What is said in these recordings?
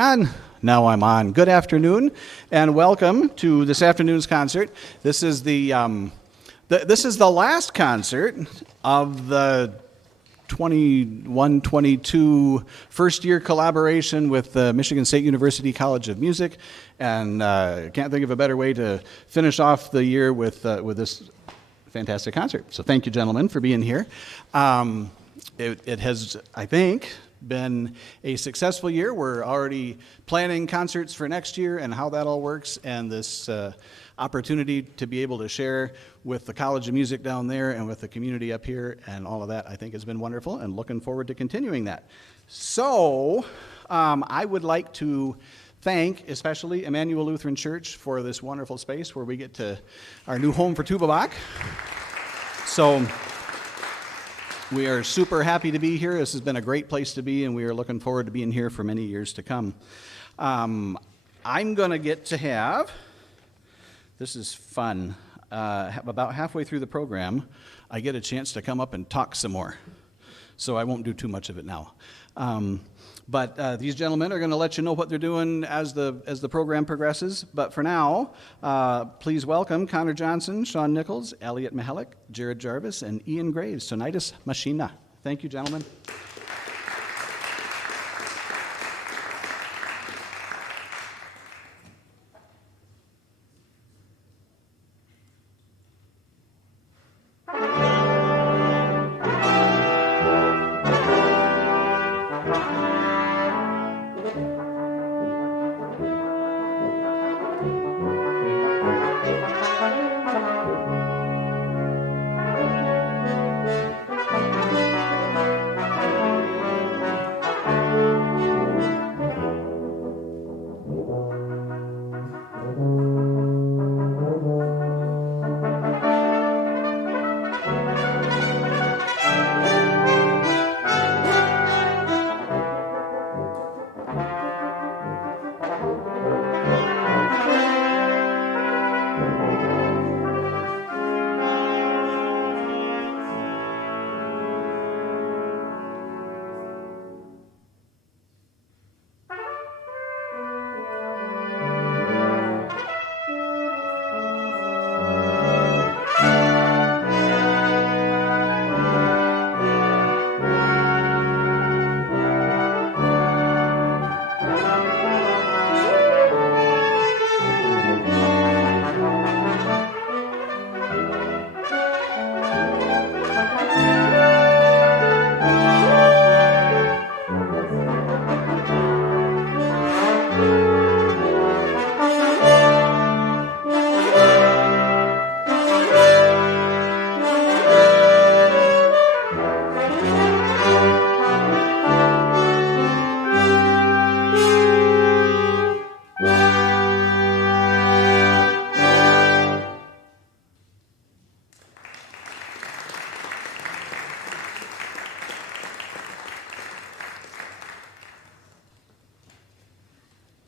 And now I'm on. Good afternoon, and welcome to this afternoon's concert. This is the last concert of the 21-22 first-year collaboration with the Michigan State University College of Music, and can't think of a better way to finish off the year with this fantastic concert. So thank you, gentlemen, for being here. It has, I think, been a successful year. We're already planning concerts for next year and how that all works, and this opportunity to be able to share with the College of Music down there and with the community up here and all of that, I think has been wonderful, and looking forward to continuing that. So I would like to thank especially Emmanuel Lutheran Church for this wonderful space where we get to our new home for Tuba Bach. So we are super happy to be here. This has been a great place to be, and we are looking forward to being here for many years to come. I'm going to get to have, this is fun, about halfway through the program, I get a chance to come up and talk some more. So I won't do too much of it now. But these gentlemen are going to let you know what they're doing as the program progresses. But for now, please welcome Connor Johnson, Sean Nichols, Elliot Mihalik, Jared Jarvis, and Ian Graves, Sonitis Machina. Thank you, gentlemen.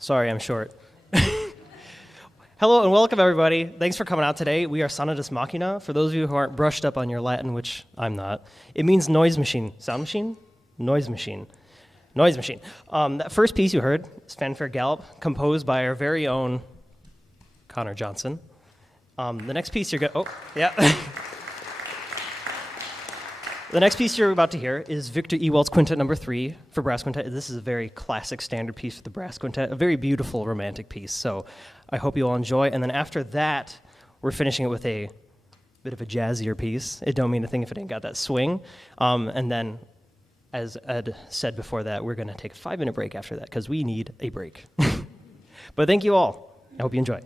Sorry, I'm short. Hello and welcome, everybody. Thanks for coming out today. We are Sonitis Machina. For those of you who aren't brushed up on your Latin, which I'm not, it means noise machine. Sound machine? Noise machine. Noise machine. That first piece you heard is Fanfare Gallop, composed by our very own Connor Johnson. The next piece you're going to... Oh, yeah. The next piece you're about to hear is Victor Ewald's Quintet No. 3 for brass quintet. This is a very classic standard piece for the brass quintet, a very beautiful romantic piece. So I hope you all enjoy. And then after that, we're finishing it with a bit of a jazzier piece. It don't mean a thing if it ain't got that swing. And then, as Ed said before that, we're going to take a 5-minute break after that because we need a break. But thank you all. I hope you enjoy.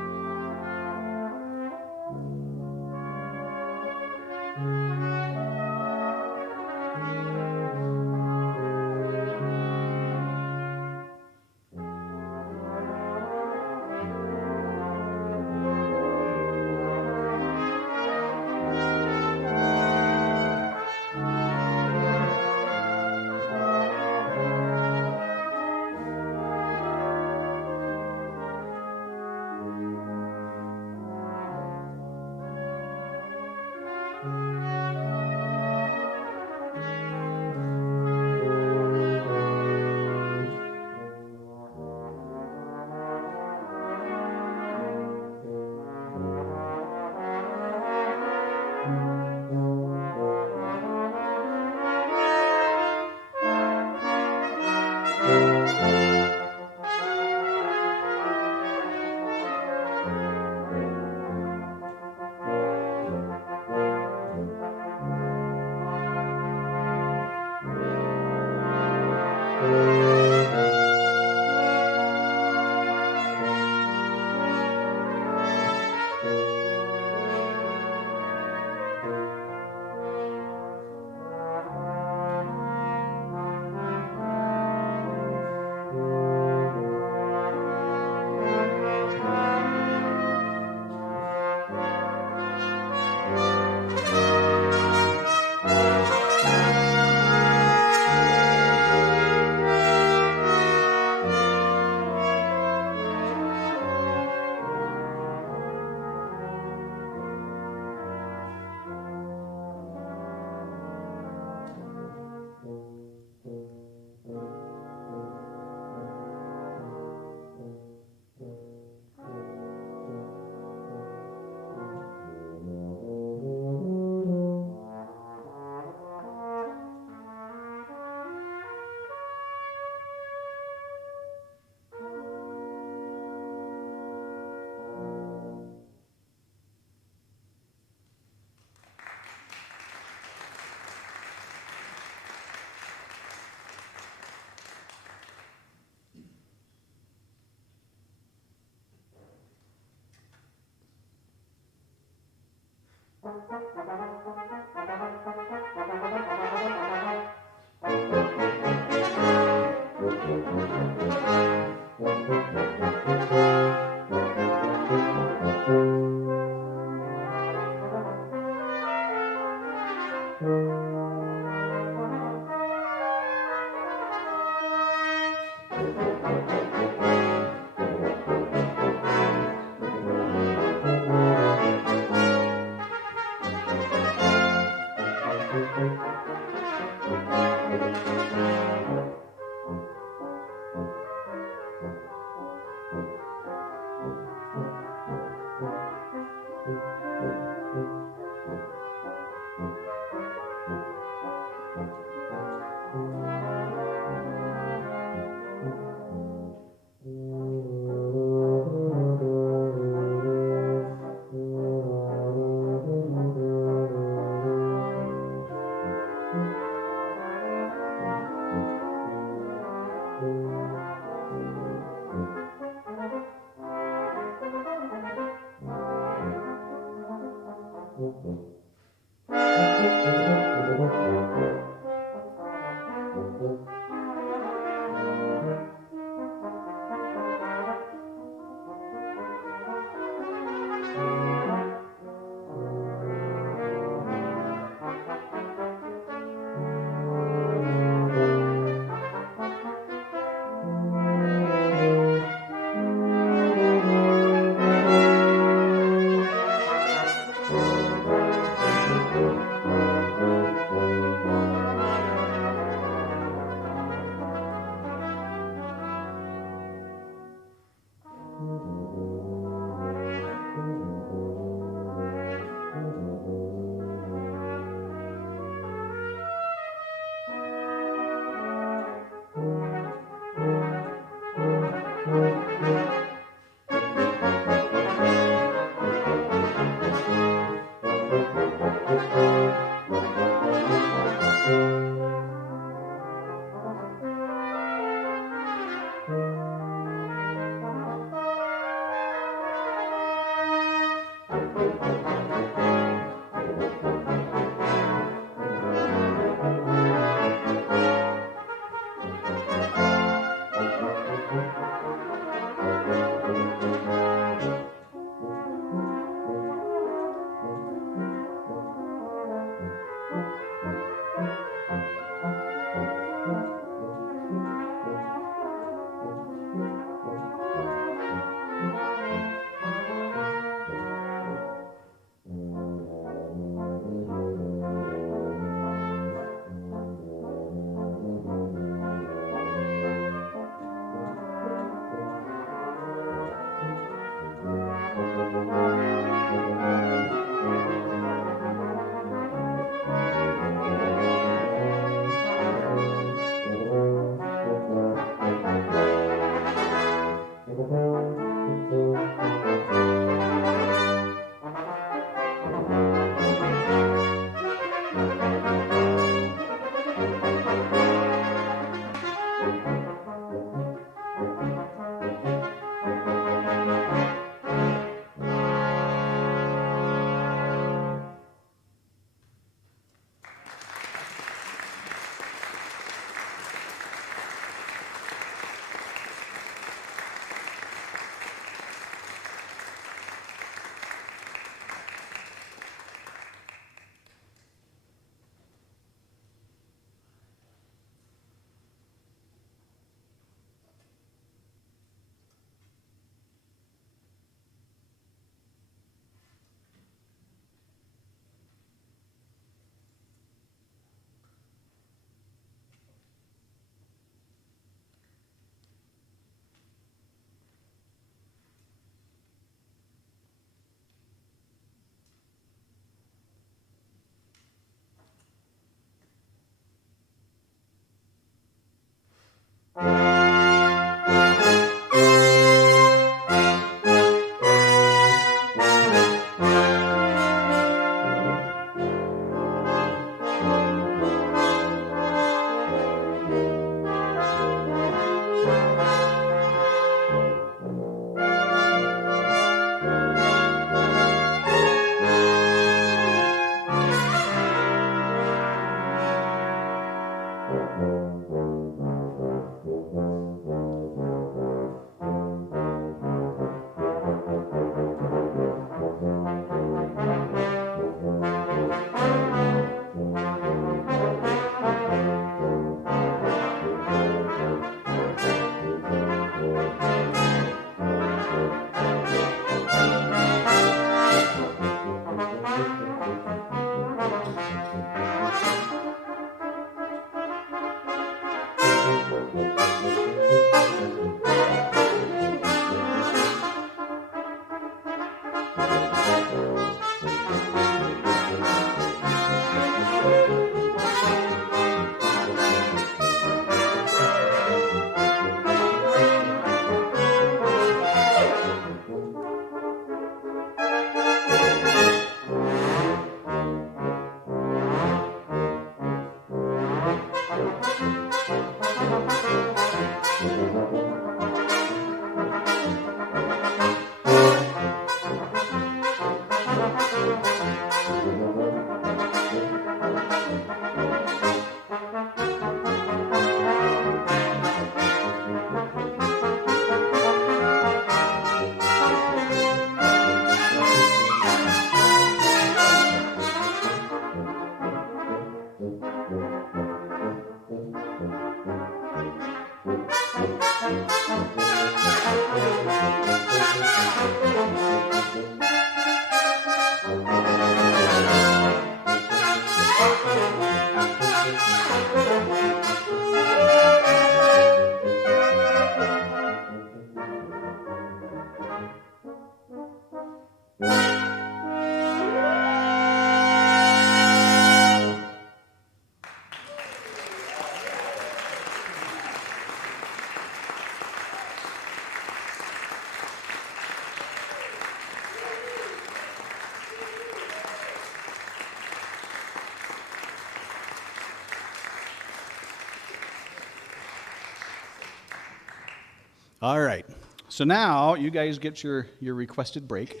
All right. So now you guys get your requested break.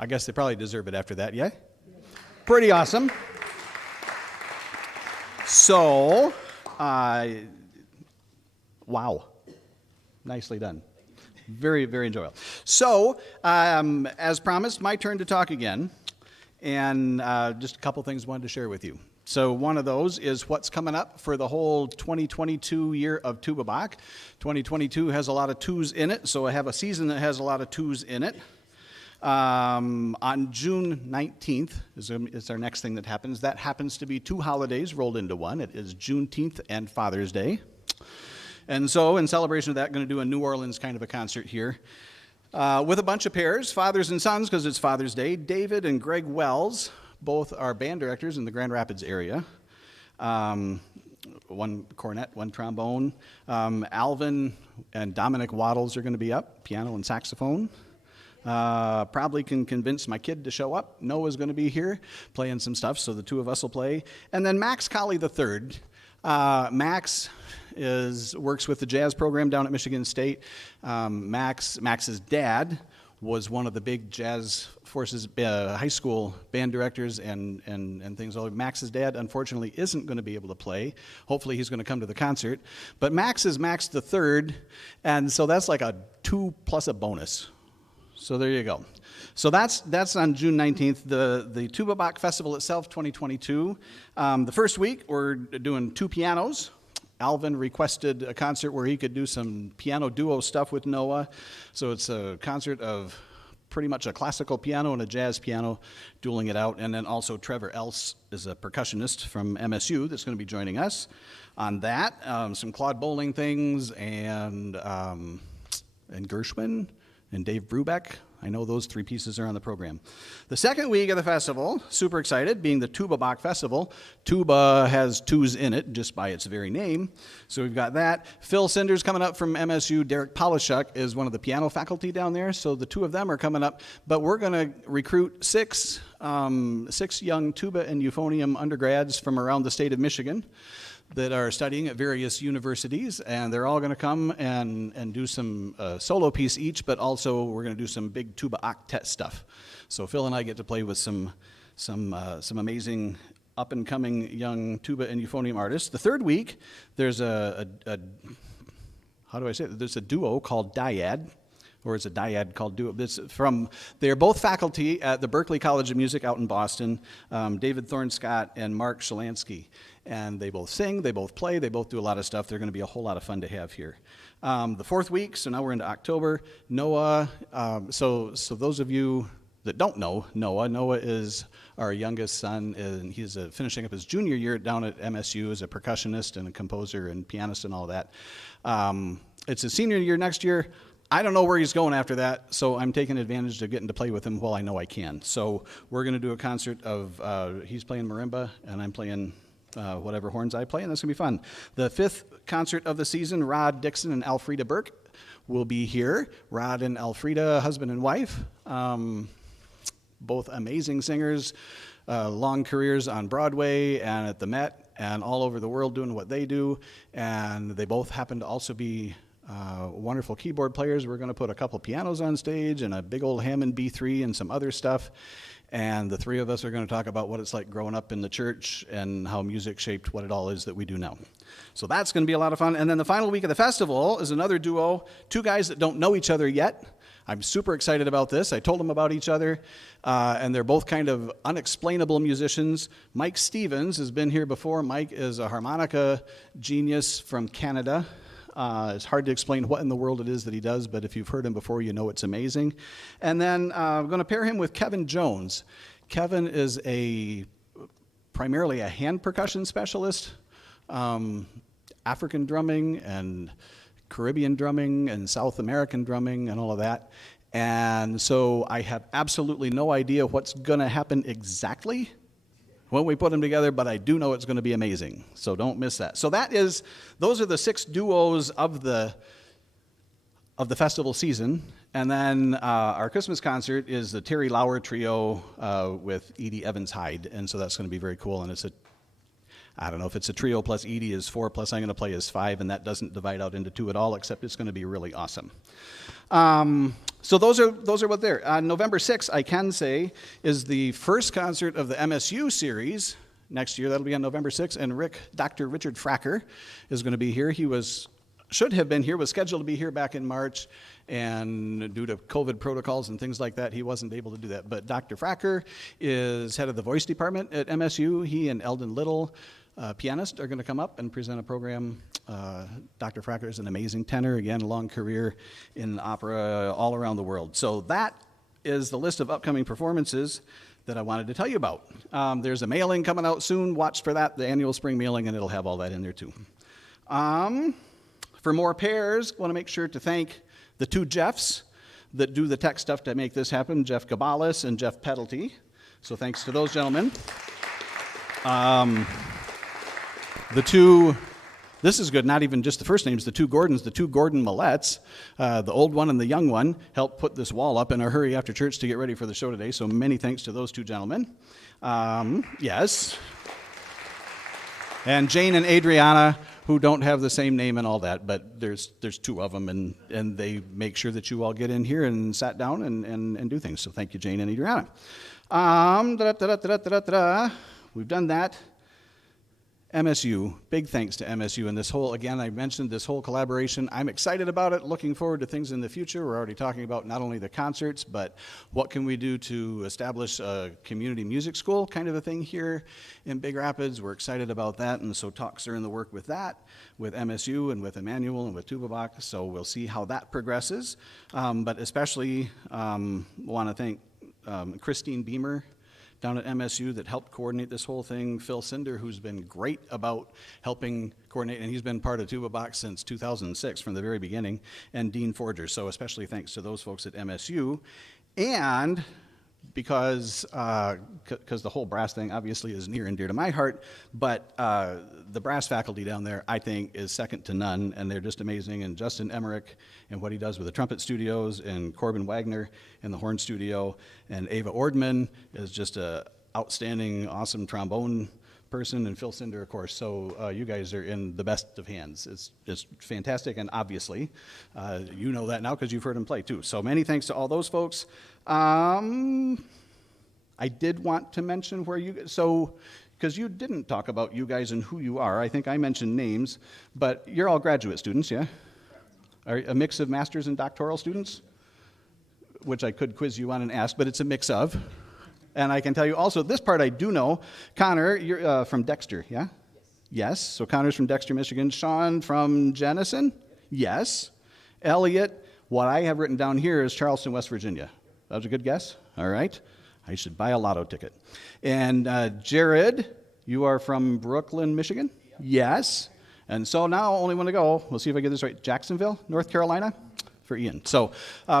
I guess they probably deserve it after that, yeah? Pretty awesome. So, wow. Nicely done. Very, very enjoyable. So, as promised, my turn to talk again. And just a couple things I wanted to share with you. So one of those is what's coming up for the whole 2022 year of Tuba Bach. 2022 has a lot of twos in it, so I have a season that has a lot of twos in it. On June 19th is our next thing that happens. That happens to be two holidays rolled into one. It is Juneteenth and Father's Day. And so in celebration of that, going to do a New Orleans kind of a concert here. With a bunch of pairs, fathers and sons, because it's Father's Day. David and Greg Wells, both are band directors in the Grand Rapids area. One cornet, one trombone. Alvin and Dominic Waddles are going to be up, piano and saxophone. Probably can convince my kid to show up. Noah's going to be here playing some stuff, so the two of us will play. And then Max Colley III. Max works with the jazz program down at Michigan State. Max's dad was one of the big Jazz Forces high school band directors and things. Max's dad, unfortunately, isn't going to be able to play. Hopefully, he's going to come to the concert. But Max is Max the Third, and so that's like a 2 plus a bonus. So there you go. So that's on June 19th. The Tuba Bach Festival itself, 2022. The first week, we're doing two pianos. Alvin requested a concert where he could do some piano duo stuff with Noah. So it's a concert of pretty much a classical piano and a jazz piano dueling it out. And then also Trevor Else is a percussionist from MSU that's going to be joining us on that. Some Claude Bowling things and Gershwin and Dave Brubeck. I know those three pieces are on the program. The second week of the festival, super excited, being the Tuba Bach Festival. Tuba has twos in it, just by its very name. So we've got that. Phil Cinder's coming up from MSU. Derek Polishuk is one of the piano faculty down there. So the two of them are coming up. But we're going to recruit six young tuba and euphonium undergrads from around the state of Michigan that are studying at various universities, and they're all going to come and do some solo piece each, but also we're going to do some big tuba octet stuff. So Phil and I get to play with some amazing up-and-coming young tuba and euphonium artists. The third week, there's how do I say it? There's a duo called Dyad, or it's a dyad called duo. They're both faculty at the Berklee College of Music out in Boston, David Thorne-Scott and Mark Shalansky. And they both sing, they both play, they both do a lot of stuff. They're going to be a whole lot of fun to have here. The fourth week, so now we're into October. Noah, so those of you that don't know Noah is our youngest son, and he's finishing up his junior year down at MSU as a percussionist and a composer and pianist and all that. It's his senior year next year. I don't know where he's going after that, so I'm taking advantage of getting to play with him while I know I can. So we're going to do a concert of, he's playing marimba, and I'm playing whatever horns I play, and that's going to be fun. The fifth concert of the season, Rod Dixon and Alfreda Burke will be here. Rod and Alfreda, husband and wife, both amazing singers, long careers on Broadway and at the Met and all over the world doing what they do, and they both happen to also be wonderful keyboard players. We're going to put a couple pianos on stage and a big old Hammond B3 and some other stuff. And the three of us are going to talk about what it's like growing up in the church and how music shaped what it all is that we do now. So that's going to be a lot of fun. And then the final week of the festival is another duo, two guys that don't know each other yet. I'm super excited about this. I told them about each other, and they're both kind of unexplainable musicians. Mike Stevens has been here before. Mike is a harmonica genius from Canada. It's hard to explain what in the world it is that he does, but if you've heard him before, you know it's amazing. And then I'm going to pair him with Kevin Jones. Kevin is primarily a hand percussion specialist, African drumming and Caribbean drumming and South American drumming and all of that. And so I have absolutely no idea what's going to happen exactly when we put them together, but I do know it's going to be amazing. So don't miss that. So those are the six duos of the festival season. And then our Christmas concert is the Terry Lauer Trio with Edie Evans Hyde. And so that's going to be very cool. And I don't know if it's a trio plus Edie is 4 plus I'm going to play is 5, and that doesn't divide out into 2 at all, except it's going to be really awesome. So those are what there. On November 6th, I can say, is the first concert of the MSU series next year. That'll be on November 6th, and Dr. Richard Fracker is going to be here. He should have been here, was scheduled to be here back in March, and due to COVID protocols and things like that, he wasn't able to do that. But Dr. Fracker is head of the voice department at MSU. He and Eldon Little, pianist, are going to come up and present a program. Dr. Fracker is an amazing tenor, again, a long career in opera all around the world. So that is the list of upcoming performances that I wanted to tell you about. There's a mailing coming out soon. Watch for that, the annual spring mailing, and it'll have all that in there too. For more pairs, I want to make sure to thank the 2 Jeffs that do the tech stuff to make this happen, Jeff Gabalis and Jeff Petalty. So thanks to those gentlemen. This is good, not even just the first names, the 2 Gordons, the 2 Gordon Millettes, the old one and the young one, helped put this wall up in a hurry after church to get ready for the show today, so many thanks to those 2 gentlemen. Yes. And Jane and Adriana, who don't have the same name and all that, but there's 2 of them, and they make sure that you all get in here and sat down and do things. So thank you, Jane and Adriana. We've done that. MSU, big thanks to MSU and this whole, again, I mentioned this whole collaboration. I'm excited about it, looking forward to things in the future. We're already talking about not only the concerts, but what can we do to establish a community music school kind of a thing here in Big Rapids. We're excited about that, and so talks are in the work with that, with MSU and with Emmanuel and with Tuba Bach, so we'll see how that progresses. But especially want to thank Christine Beamer down at MSU that helped coordinate this whole thing, Phil Cinder, who's been great about helping coordinate, and he's been part of Tuba Bach since 2006 from the very beginning, and Dean Forger. So especially thanks to those folks at MSU. And because the whole brass thing obviously is near and dear to my heart, but the brass faculty down there, I think, is second to none, and they're just amazing. And Justin Emmerich and what he does with the trumpet studios, and Corbin Wagner in the horn studio, and Ava Ordman is just a outstanding, awesome trombone person, and Phil Cinder, of course. So you guys are in the best of hands. It's fantastic, and obviously, you know that now because you've heard him play too. So many thanks to all those folks. I did want to mention where because you didn't talk about you guys and who you are. I think I mentioned names, but you're all graduate students, yeah? Are a mix of master's and doctoral students? Which I could quiz you on and ask, but it's a mix of. And I can tell you also, this part I do know. Connor, you're from Dexter, yeah? Yes. So Connor's from Dexter, Michigan. Sean from Jenison? Yes. Elliot, what I have written down here is Charleston, West Virginia. That was a good guess? All right. I should buy a lotto ticket. And Jared, you are from Brooklyn, Michigan? Yes. And so now, only one to go. We'll see if I get this right. Jacksonville, North Carolina? For Ian. So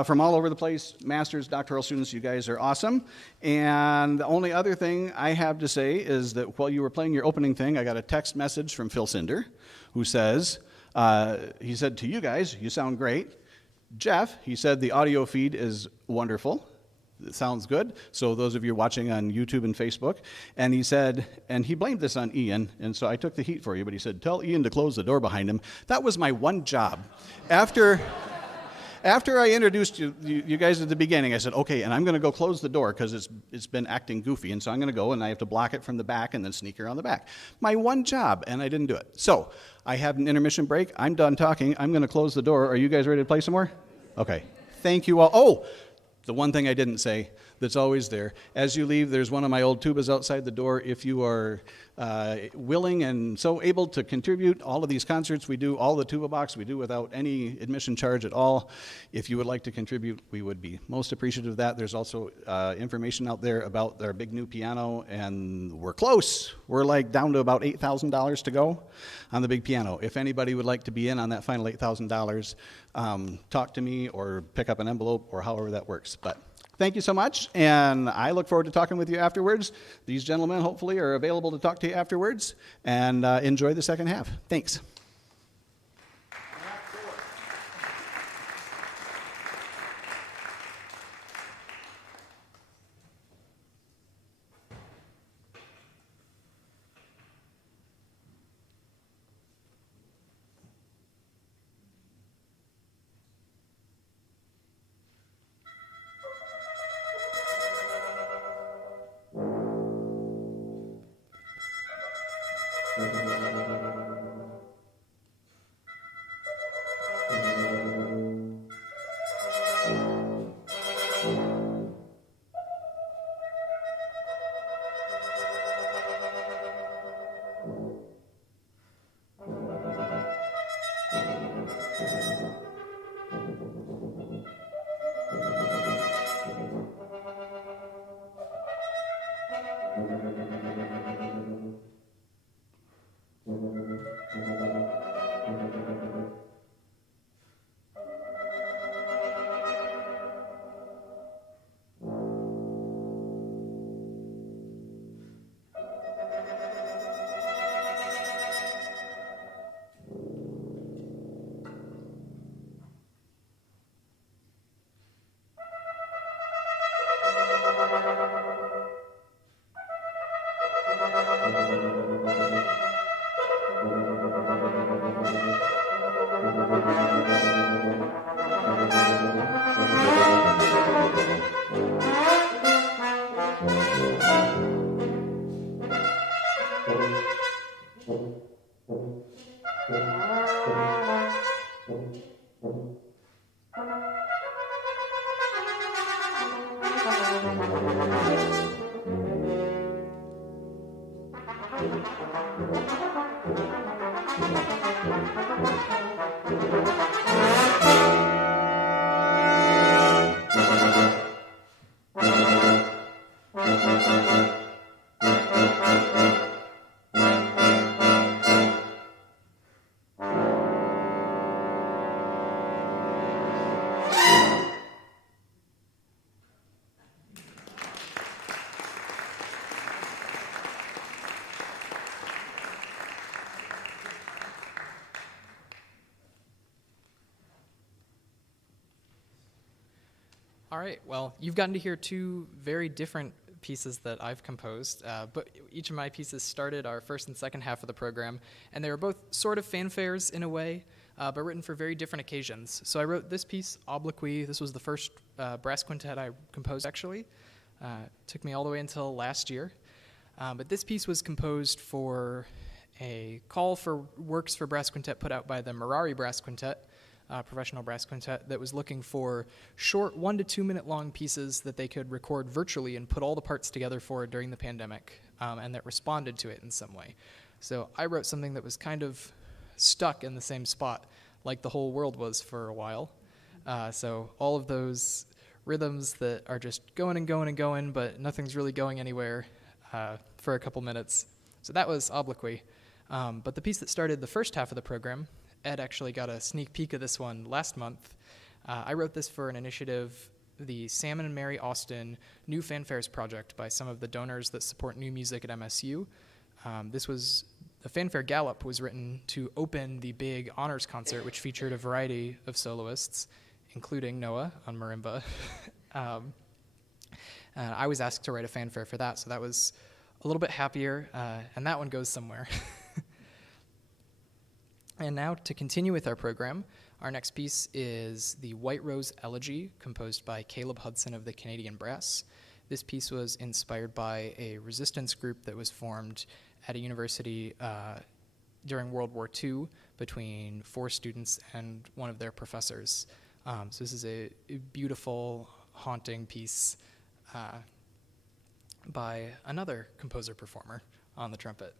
from all over the place, master's, doctoral students, you guys are awesome. And the only other thing I have to say is that while you were playing your opening thing, I got a text message from Phil Cinder, who says, he said to you guys, you sound great. Jeff, he said the audio feed is wonderful. It sounds good. So those of you watching on YouTube and Facebook. And he said, and he blamed this on Ian, and so I took the heat for you, but he said, tell Ian to close the door behind him. That was my one job. After I introduced you guys at the beginning, I said, okay, and I'm going to go close the door because it's been acting goofy, and so I'm going to go and I have to block it from the back and then sneak around the back. My one job, and I didn't do it. So I have an intermission break. I'm done talking. I'm going to close the door. Are you guys ready to play some more? Okay. Thank you all. Oh, the one thing I didn't say that's always there. As you leave, there's one of my old tubas outside the door. If you are willing and so able to contribute, all of these concerts we do, all the Tuba Bachs we do without any admission charge at all. If you would like to contribute, we would be most appreciative of that. There's also information out there about our big new piano, and we're close. We're like down to about $8,000 to go on the big piano. If anybody would like to be in on that final $8,000, talk to me or pick up an envelope or however that works. But thank you so much, and I look forward to talking with you afterwards. These gentlemen hopefully are available to talk to you afterwards, and enjoy the second half. Thanks. All right, well, you've gotten to hear two very different pieces that I've composed, but each of my pieces started our first and second half of the program, and they were both sort of fanfares in a way, but written for very different occasions. So I wrote this piece, Obloquy. This was the first brass quintet I composed, actually. Took me all the way until last year. But this piece was composed for a call for works for brass quintet put out by the Merari Brass Quintet, professional brass quintet, that was looking for short 1 to 2 minute long pieces that they could record virtually and put all the parts together for during the pandemic, and that responded to it in some way. So I wrote something that was kind of stuck in the same spot like the whole world was for a while. So all of those rhythms that are just going and going and going, but nothing's really going anywhere for a couple minutes. So that was Obloquy. But the piece that started the first half of the program, Ed actually got a sneak peek of this one last month. I wrote this for an initiative, the Salmon and Mary Austin New Fanfares Project, by some of the donors that support new music at MSU. The Fanfare Gallop was written to open the big honors concert, which featured a variety of soloists, including Noah on marimba. I was asked to write a fanfare for that, so that was a little bit happier, and that one goes somewhere. And now, to continue with our program, our next piece is the White Rose Elegy, composed by Caleb Hudson of the Canadian Brass. This piece was inspired by a resistance group that was formed at a university during World War II between 4 students and one of their professors. So this is a beautiful, haunting piece by another composer-performer on the trumpet.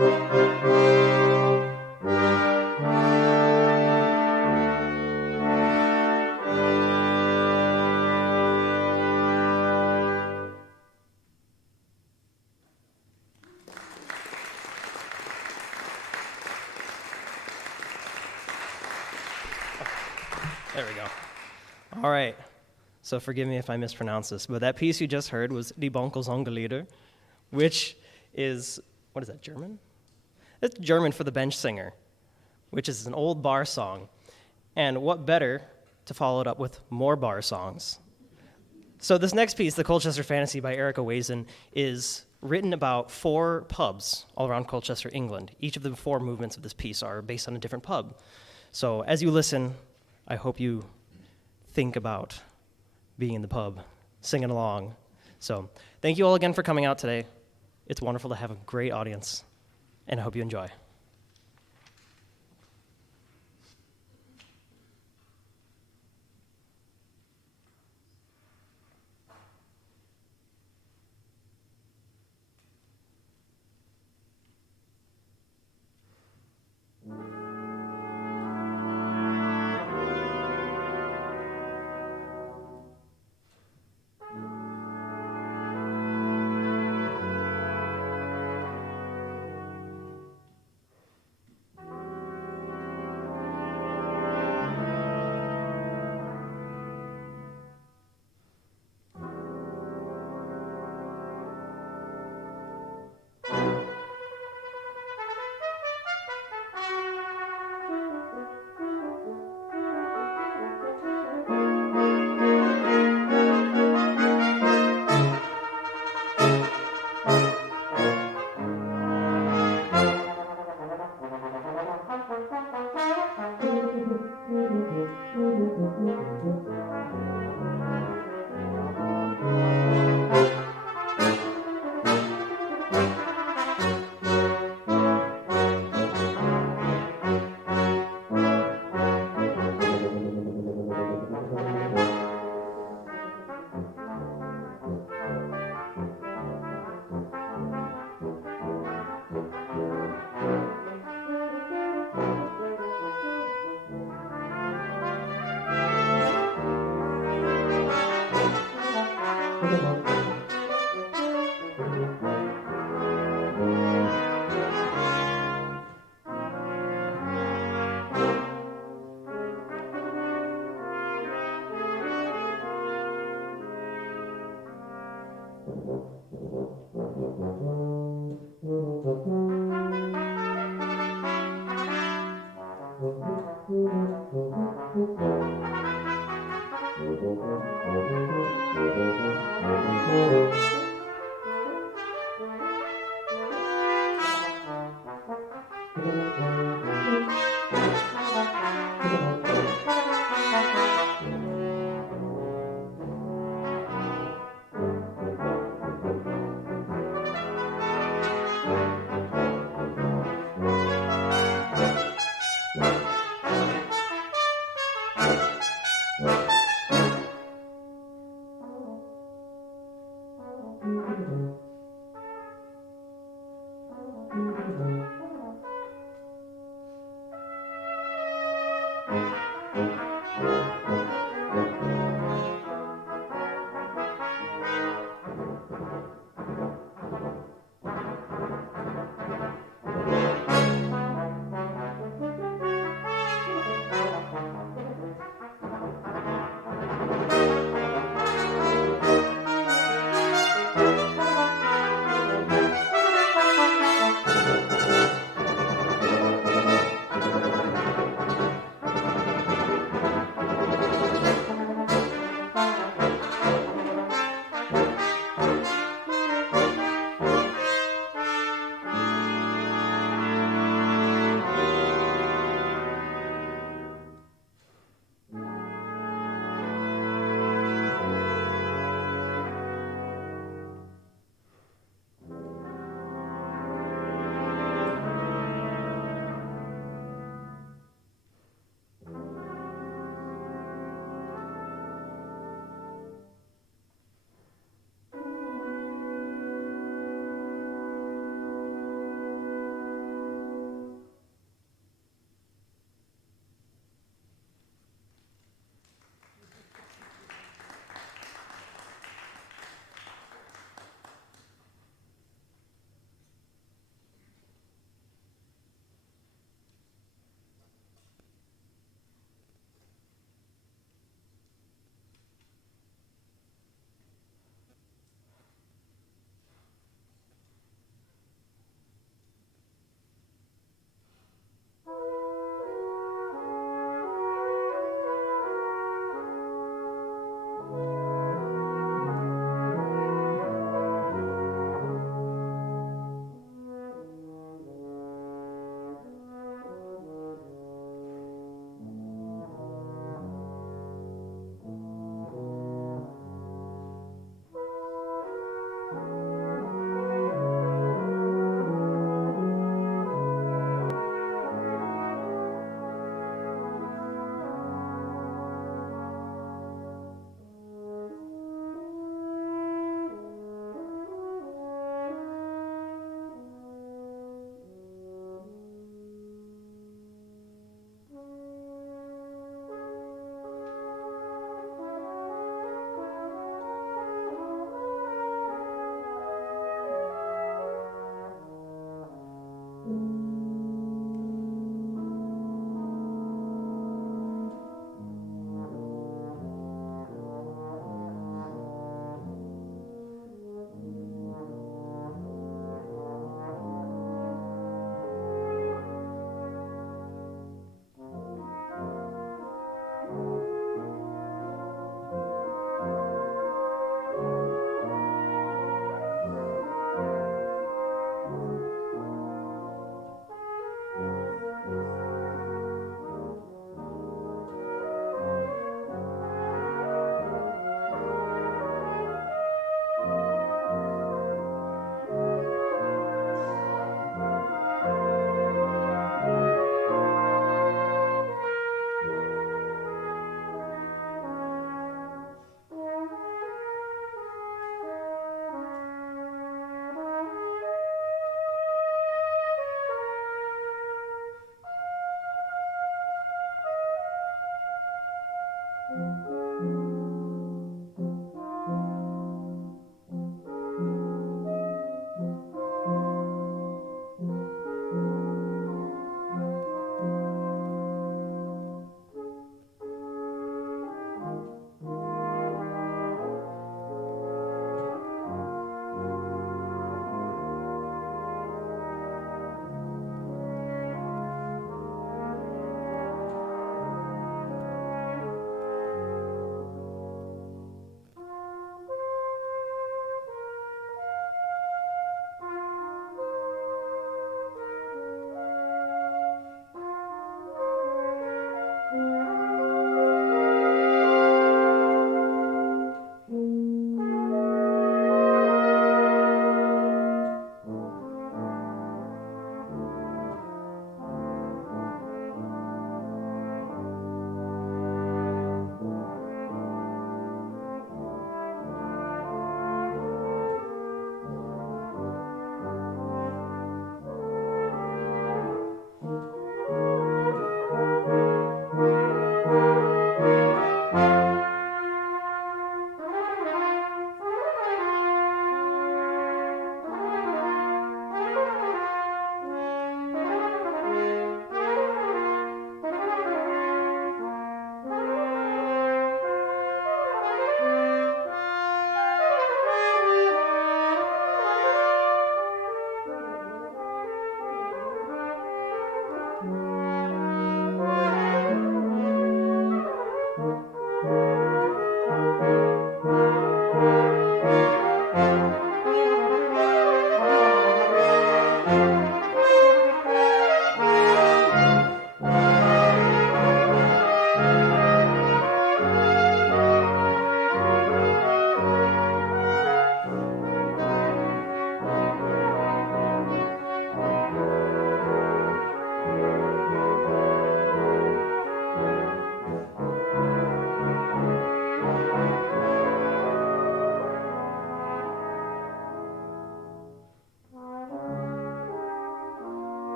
There we go. All right. So forgive me if I mispronounce this, but that piece you just heard was Die Bonkelzongenlieder, which is, what is that, German? It's German for the bench singer, which is an old bar song. And what better to follow it up with more bar songs? So this next piece, The Colchester Fantasy by Erica Wazen, is written about 4 pubs all around Colchester, England. Each of the 4 movements of this piece are based on a different pub. So as you listen, I hope you think about being in the pub, singing along. So thank you all again for coming out today. It's wonderful to have a great audience, and I hope you enjoy.